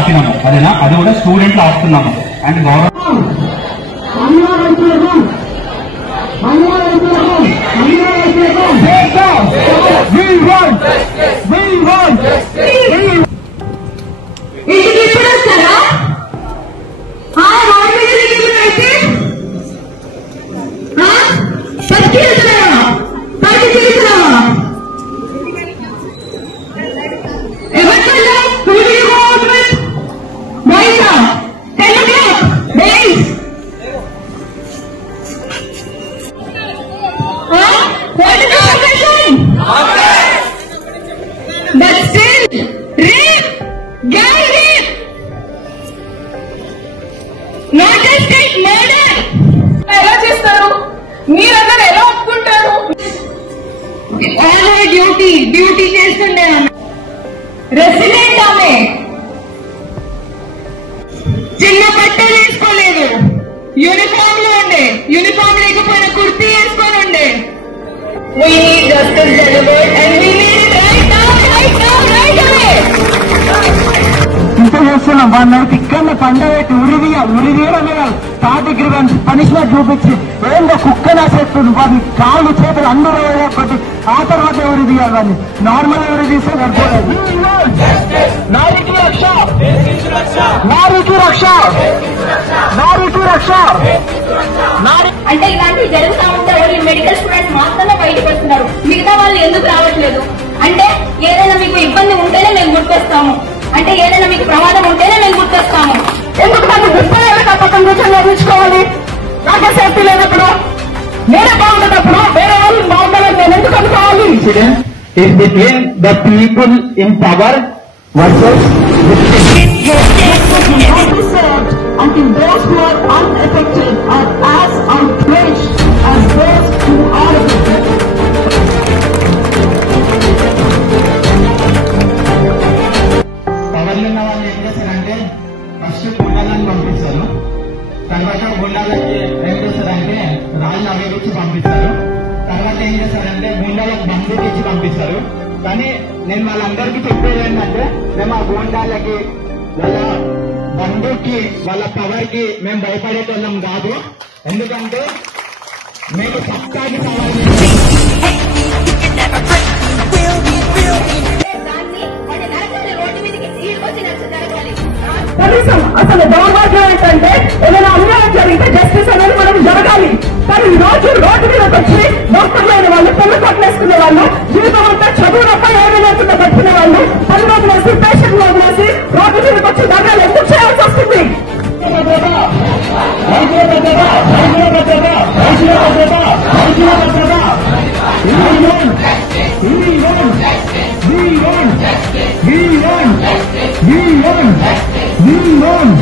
ఆపినాము, అదేనా? అది కూడా స్టూడెంట్లు ఆపుతున్నాము. అండ్ గౌరవం ఎలా చేస్తారు? మీరందరూ ఎలా ఒప్పుకుంటారు? డ్యూటీ చేస్తుండే రెసిడెంట్ ఆమె చిన్న బట్టలు వేసుకోలేదు, యూనిఫామ్ లో ఉండే, యూనిఫామ్ లేకపోయినా కుర్తీ వేసుకొని ఉండే. We need justice delivered and we need it right now, right now, right away. ఇంత చేస్తున్నాం. వన్ నైట్ ఇక్కడనే పండబెట్టి ఉరిదీయడమే కాదు, 3rd degree పనిష్మెంట్ చూపించి ఏందో కుక్కనా చేస్తుంది. వాడి కాళ్ళు చేతులు అందరూ ఒకటి, ఆ తర్వాత ఎవరు తీయాలి? వాడిని నార్మల్ ఎవరు తీస్తే సరిపోలేదు. నారీకి రక్ష, నారీకి రక్ష, నారీకి రక్ష. అంటే ఇలాంటివి జరుగుతూ ఉంటే ఓన్లీ మెడికల్ స్టూడెంట్స్ మాత్రమే బయటకు వస్తున్నారు, మిగతా వాళ్ళు ఎందుకు రావట్లేదు? అంటే ఏదైనా మీకు ఇబ్బంది ఉంటేనే మేము గుర్తొస్తాము, అంటే ఏదైనా మీకు ప్రమాదం ఉంటేనే మేము గుర్తొస్తాము. ఎందుకు నాకు పక్కన కూర్చొని నేర్చుకోవాలి? నాకే సేఫ్టీ లేనప్పుడు, నేనే బాగుంటున్నప్పుడు వేరే వాళ్ళు బాగుండాలని నేను ఎందుకు అనుకోవాలి? Is between the people in power versus until those who are unaffected are as outraged as those who are affected. పవర్లు ఉన్న వాళ్ళు ఏం చేస్తారంటే ఫస్ట్ గుండాలను పంపిస్తారు, తర్వాత గుండాలకి ఏం చేస్తారంటే రాళ్ళు అవేరించి పంపిస్తారు, తర్వాత ఏం చేస్తారంటే గుండాలకు బందూకి ఇచ్చి పంపిస్తారు. కానీ నేను వాళ్ళందరికీ చెప్పేది ఏంటంటే, మేము ఆ గుండాలకి వాళ్ళ బందూకి వాళ్ళ పవర్ కి మేము భయపడేటోళ్ళం కాదు. ఎందుకంటే మేము సత్తాకి సవాల్ కనీసం అసలు దౌర్భాగ్యం ఏంటంటే ఏదైనా అన్యాయం జరిగితే జస్టిస్ అనేది మనం జరగాలి. కానీ ఈ రోజు రోడ్డు మీదకి వచ్చి డాక్టర్లైన వాళ్ళు, పెళ్లి కొట్టేసుకునే వాళ్ళు, జీవితం అంతా చదువు తప్ప ఏమీ లేకుండా బతికిన వాళ్ళు పనులు వదిలేసి, పేషెంట్లు వదిలేసి రోడ్డు మీదకి వచ్చి దండాలు ఎందుకు చేయాల్సి వస్తుంది? We want